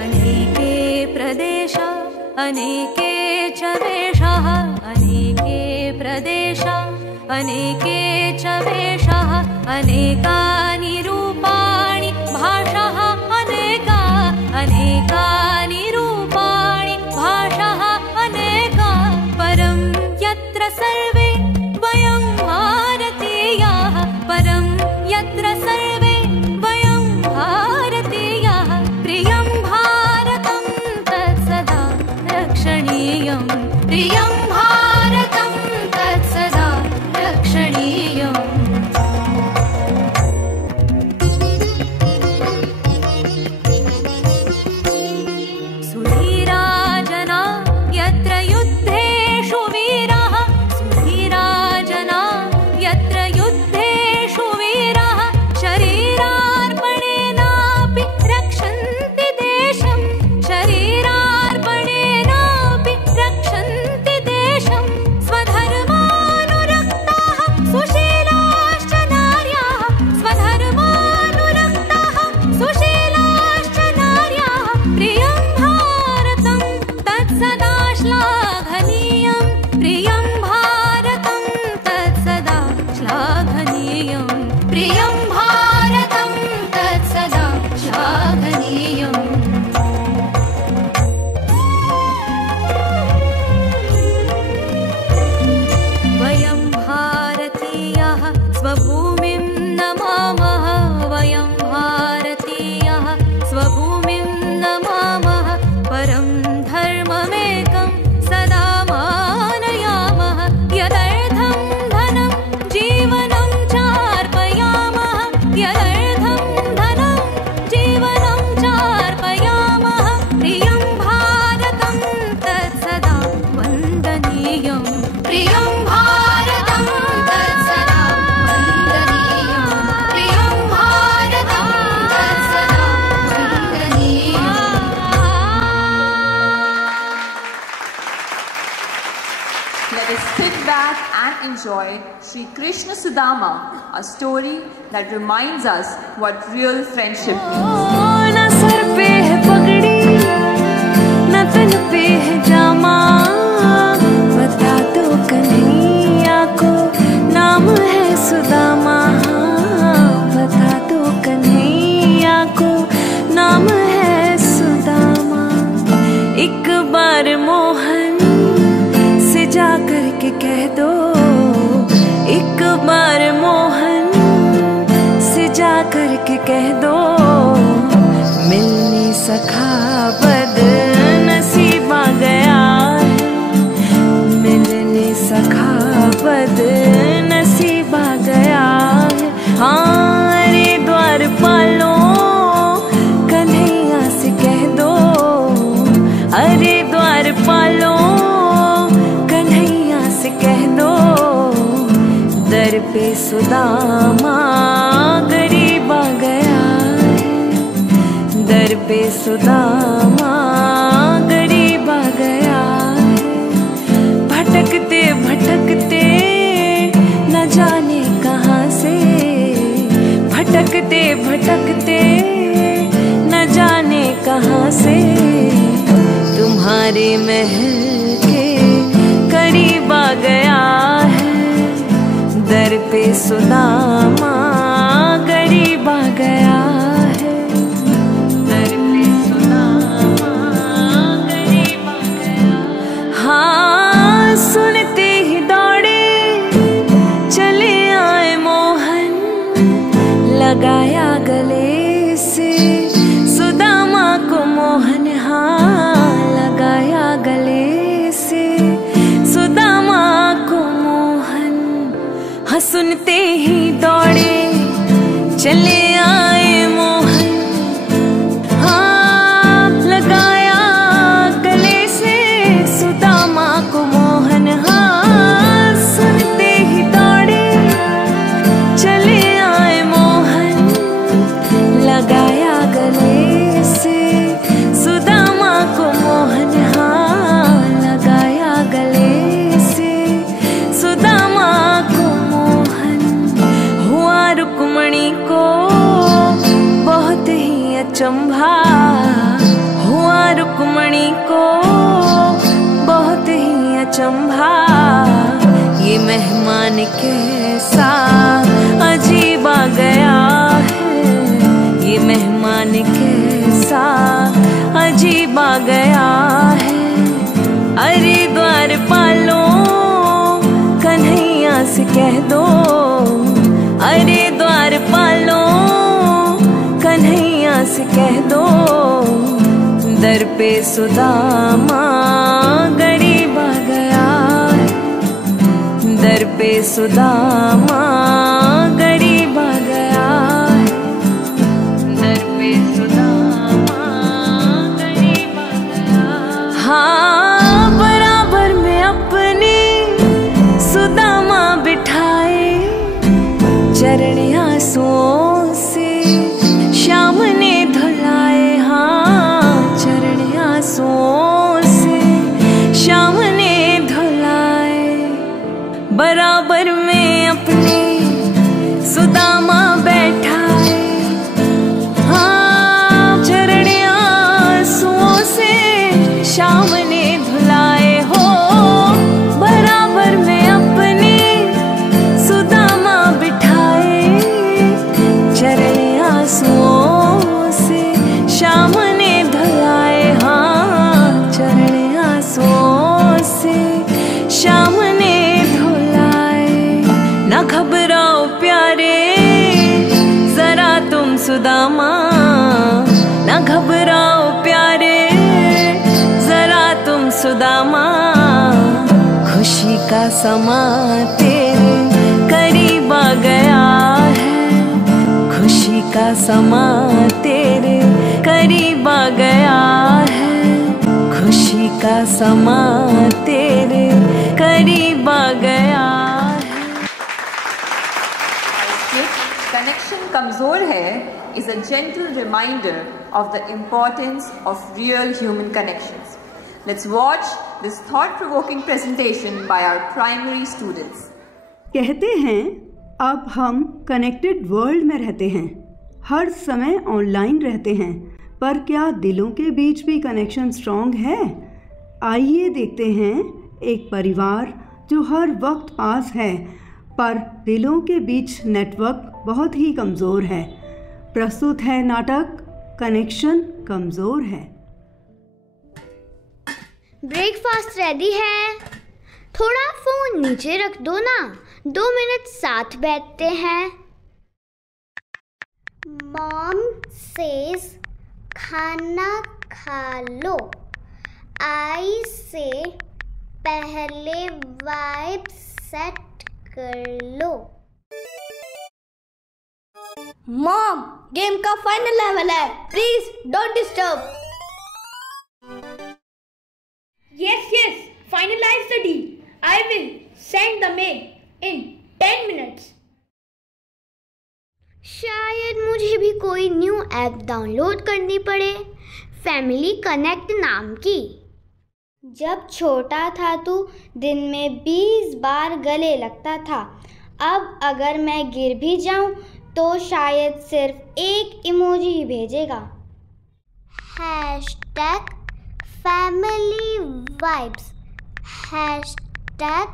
अनेके प्रदेशा अनेके च वेषाः अनेके प्रदेशा अनेके च वेषाः अनेकानि रूपाणि भाषाः अनेका अनेकानि रूपाणि भाषाः अनेका परं यत्र सर्वे वयं भारतीयाः परं यत्र सर्वे वयं भारतीयाः प्रियं भारतं तत्सदा रक्षणीयं प्रियं भारतं तत्सदा रक्षणीयम् सुधीरा जना यत्र युद्धे धर्ममेकं सदा मानयामः यदर्थं धनं जीवनं चार्पयामः यदर्थं धनं जीवनं चार्पयामः प्रियं भारतं तत्सदा वन्दनीयं प्रियं भारतं तत्सदा वन्दनीयं प्रियं भारतं तत्सदा वन्दनीयम् Let us sit back and enjoy Sri Krishna Sudama, a story that reminds us what real friendship means. न सर पे है पगड़ी न तन पे है जामा बता दो कन्हैया को नाम है सुदामा बता दो कन्हैया को नाम है सुदामा एक बार मोहन से जा करके कह दो एक बार मोहन से जा करके कह दो मिलने सखा बद नसीबा गया है मिलने सखा बद नसीबा गया है हाँ रे द्वार पालो कन्हैया से कह दो अरे द्वार पालो कन्हैया से कह दो दर पे सुदामा गरीब आ गया है दर पे सुदामा गरीब आ गया है भटकते भटकते न जाने कहाँ से भटकते भटकते न जाने कहाँ से तुम्हारे महल के करीब आ गया है दर पे सुदामा गरीब आ गया है दर पे सुदामा गरीब आ गया हाँ सुनते ही दौड़े चले आए मोहन लगाया गले से सुदामा को मोहन हाँ लगाया गले से सुदामा को मोहन हाँ सुनते ही दौड़े चले आए मोहन हाँ लगाया गले से सुदामा को मोहन हाँ सुनते ही दौड़े चले आए मोहन लगाया गले से सुदामा को मोहन हाँ लगाया गले से सुदामा को मोहन हुआ रुक्मणी को बहुत ही अचंभा हुआ रुक्मणी को बहुत ही अचंभा ये मेहमान कैसा अजीब आ गया है ये मेहमान कैसा अजीब आ गया है अरे द्वार पालो कन्हैया से कह दो अरे द्वार पालो कन्हैया से कह दो दर पे सुदामा गरीब आ गया है दर पे सुदामा गरीब आ गया है दर पे सुदामा गरीब आ गया हाँ बराबर में अपने सुदामा बिठाए चरण आंसुओं से श्याम ने धुलाए हाँ चरण आंसुओं से श्याम ने धुलाए बराबर में अपने सुदामा बैठाए हाँ चरण आंसुओं से श्याम ने धुलाए हो बराबर में अपने सुदामा बिठाए चरण आंसुओं से श्याम ने धुलाए हाँ चरण आंसुओं से श्याम ने धुलाए न घबराओ प्यारे जरा तुम सुदामा न घबराओ प्यारे जरा सुदामा, खुशी का समा तेरे करीब आ गया है, खुशी का समा तेरे करीब आ गया है, खुशी का समा तेरे करीब आ गया है। कनेक्शन कमजोर है is a gentle reminder of the importance of real human connections. Let's watch this thought-provoking presentation by our primary students. कहते हैं अब हम कनेक्टेड वर्ल्ड में रहते हैं, हर समय ऑनलाइन रहते हैं, पर क्या दिलों के बीच भी कनेक्शन स्ट्रॉन्ग है? आइए देखते हैं एक परिवार जो हर वक्त पास है पर दिलों के बीच नेटवर्क बहुत ही कमज़ोर है। प्रस्तुत है नाटक कनेक्शन कमज़ोर है। ब्रेकफास्ट रेडी है, थोड़ा फोन नीचे रख दो ना, 2 मिनट साथ बैठते हैं। मॉम सेज खाना खा लो, आई से पहले वाइब सेट कर लो। मॉम गेम का फाइनल लेवल है, please don't disturb. Yes, finalize the deal. I will send the mail in 10 minutes. शायद मुझे भी कोई न्यू ऐप डाउनलोड करनी पड़े, फैमिली कनेक्ट नाम की। जब छोटा था तो दिन में 20 बार गले लगता था, अब अगर मैं गिर भी जाऊं तो शायद सिर्फ एक इमोजी ही भेजेगा। Hashtag family vibes, hashtag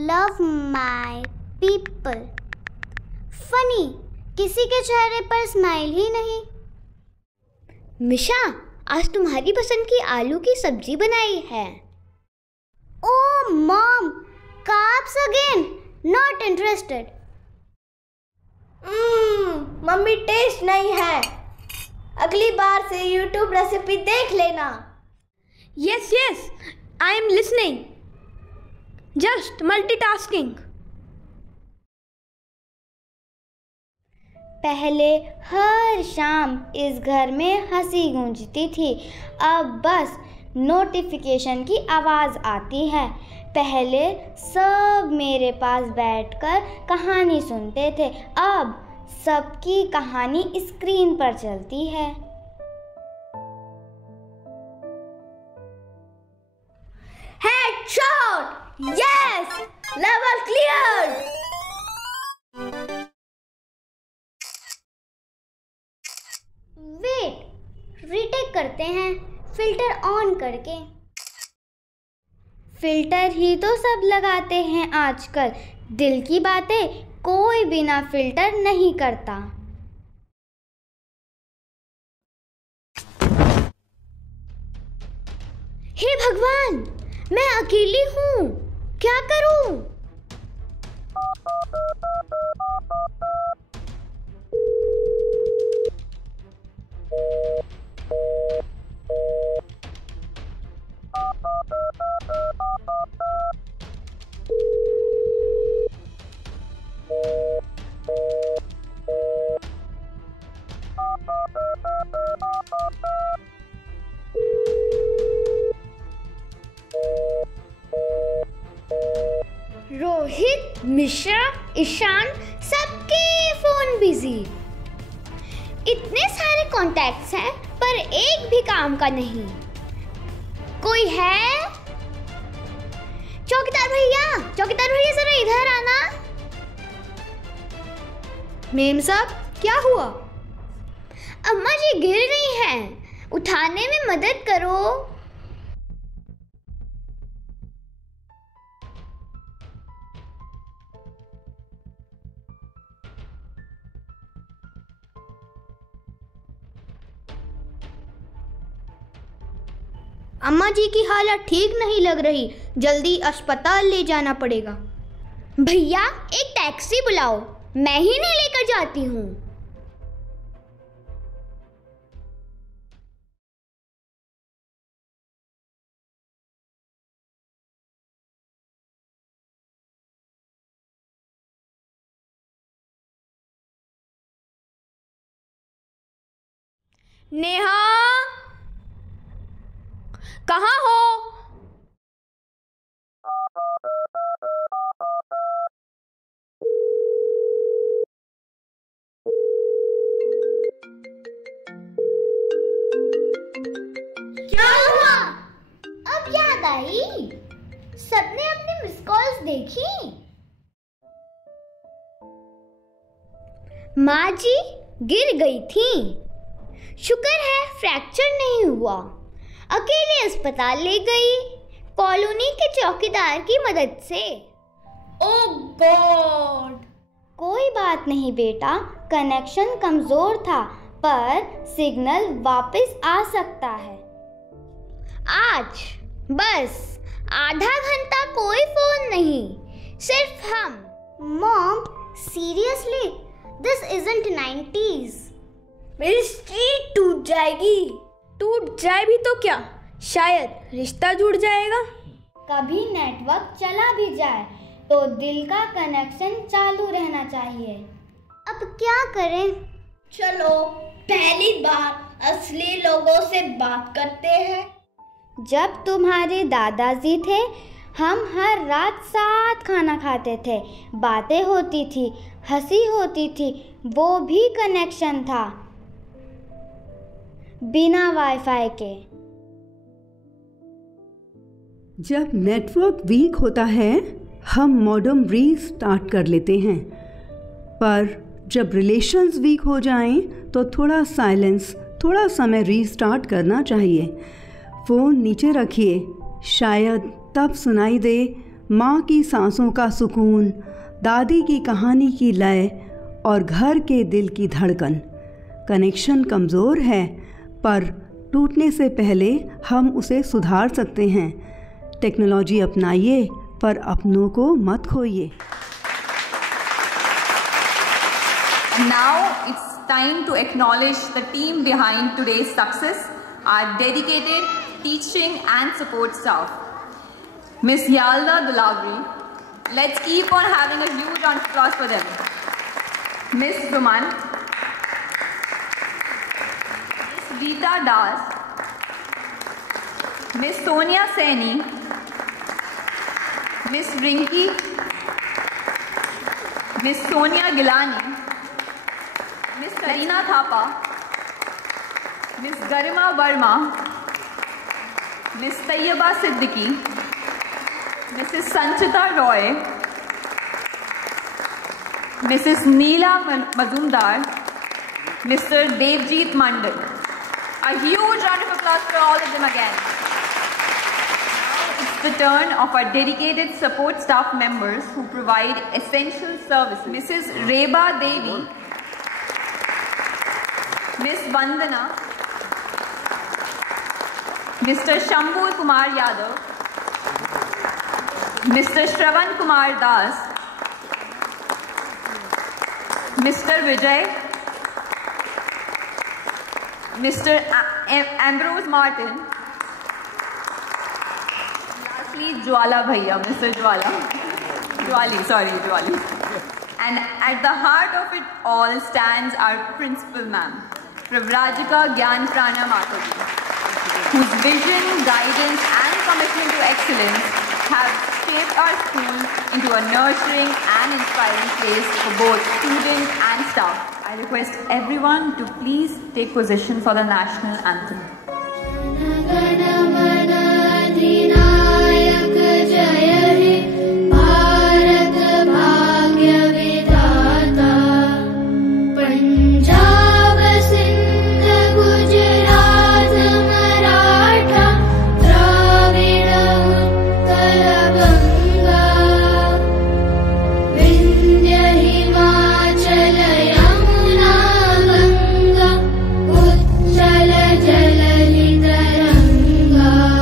love my people. Funny, किसी के चेहरे पर स्माइल ही नहीं। मिशा, आज तुम्हारी पसंद की आलू की सब्जी बनाई है। Oh mom, carbs again, not interested. Mummy taste नहीं है, अगली बार से YouTube रेसिपी देख लेना। Yes, I am listening. Just multitasking. पहले हर शाम इस घर में हंसी गूंजती थी, अब बस नोटिफिकेशन की आवाज़ आती है। पहले सब मेरे पास बैठकर कहानी सुनते थे, अब सबकी कहानी स्क्रीन पर चलती है। Headshot! Yes! Level cleared! Wait, retake करते हैं फिल्टर ऑन करके। फिल्टर ही तो सब लगाते हैं आजकल, दिल की बातें कोई बिना फिल्टर नहीं करता। हे भगवान, मैं अकेली हूँ, क्या करूँ? रोहित, मिश्रा, ईशान, सबके फोन बिजी। इतने सारे कॉन्टैक्ट्स हैं पर एक भी काम का नहीं। कोई है? चौकीदार भैया जरा इधर आना। मेम साहब, क्या हुआ? अम्मा जी गिर रही हैं, उठाने में मदद करो। अम्मा जी की हालत ठीक नहीं लग रही, जल्दी अस्पताल ले जाना पड़ेगा। भैया एक टैक्सी बुलाओ, मैं ही नहीं लेकर जाती हूँ। नेहा, कहाँ हो? क्या हुआ? अब याद आई? सबने अपनी मिस कॉल्स देखी? माँ जी गिर गई थी। शुक्र है फ्रैक्चर नहीं हुआ। अकेले अस्पताल ले गई, कॉलोनी के चौकीदार की मदद से। ओह गॉड! कोई बात नहीं बेटा, कनेक्शन कमजोर था पर सिग्नल वापस आ सकता है। आज बस आधा घंटा कोई फोन नहीं, सिर्फ हम। Mom, seriously this isn't 90s। मेरी स्ट्रीट टूट जाएगी। टूट जाए भी तो क्या, शायद रिश्ता जुड़ जाएगा। कभी नेटवर्क चला भी जाए तो दिल का कनेक्शन चालू रहना चाहिए। अब क्या करें? चलो पहली बार असली लोगों से बात करते हैं। जब तुम्हारे दादाजी थे, हम हर रात साथ खाना खाते थे, बातें होती थी, हंसी होती थी, वो भी कनेक्शन था बिना वाईफाई के। जब नेटवर्क वीक होता है हम मॉडेम रीस्टार्ट कर लेते हैं, पर जब रिलेशंस वीक हो जाएं तो थोड़ा साइलेंस, थोड़ा समय रीस्टार्ट करना चाहिए। फ़ोन नीचे रखिए, शायद तब सुनाई दे माँ की सांसों का सुकून, दादी की कहानी की लय और घर के दिल की धड़कन। कनेक्शन कमज़ोर है पर टूटने से पहले हम उसे सुधार सकते हैं। टेक्नोलॉजी अपनाइए पर अपनों को मत खोइए। Now it's time to acknowledge the team behind today's success, our dedicated teaching and support staff. Miss Yalda Dulagri, let's keep on having a huge round of applause for them. Miss Suman, Miss Rita Das, Miss Sonia Saini, Miss Rinki, Miss Sonia Gilani, Miss Karina Thapa, Miss Garima Verma, Miss Tayyaba Siddiqui, Mrs. Sanchita Roy, Mrs. Neela Mazumdar, Mr. Devjeet Mandal. A huge round of applause for all of them again. Now it's the turn of our dedicated support staff members who provide essential services. Mrs. Reba Devi, Miss Vandana, Mr. Shambhu Kumar Yadav, Mr. Shravan Kumar Das, Mr. Vijay, Mr. Ambrose Martin, lastly Jwala Bhaiya, Mr. Jwali. And at the heart of it all stands our principal ma'am, Pravrajika Gyan Prana Mataji, whose vision, guidance and commitment to excellence have shaped our school into a nurturing and inspiring place for both students and staff. I request everyone to please take position for the national anthem. Jala jala li taranga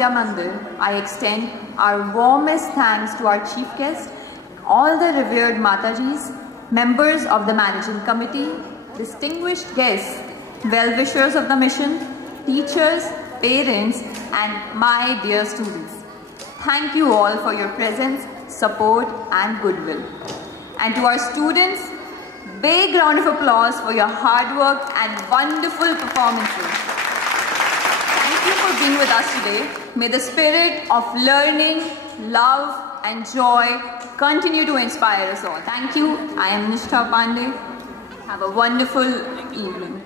Vidya Mandir, I extend our warmest thanks to our chief guest, all the revered Matajis, members of the managing committee, distinguished guests, well-wishers of the mission, teachers, parents, and my dear students. Thank you all for your presence, support, and goodwill. And to our students, big round of applause for your hard work and wonderful performances. Thank you for being with us today. May the spirit of learning, love, and joy continue to inspire us all. Thank you. I am Nishtha Pandey. Have a wonderful evening.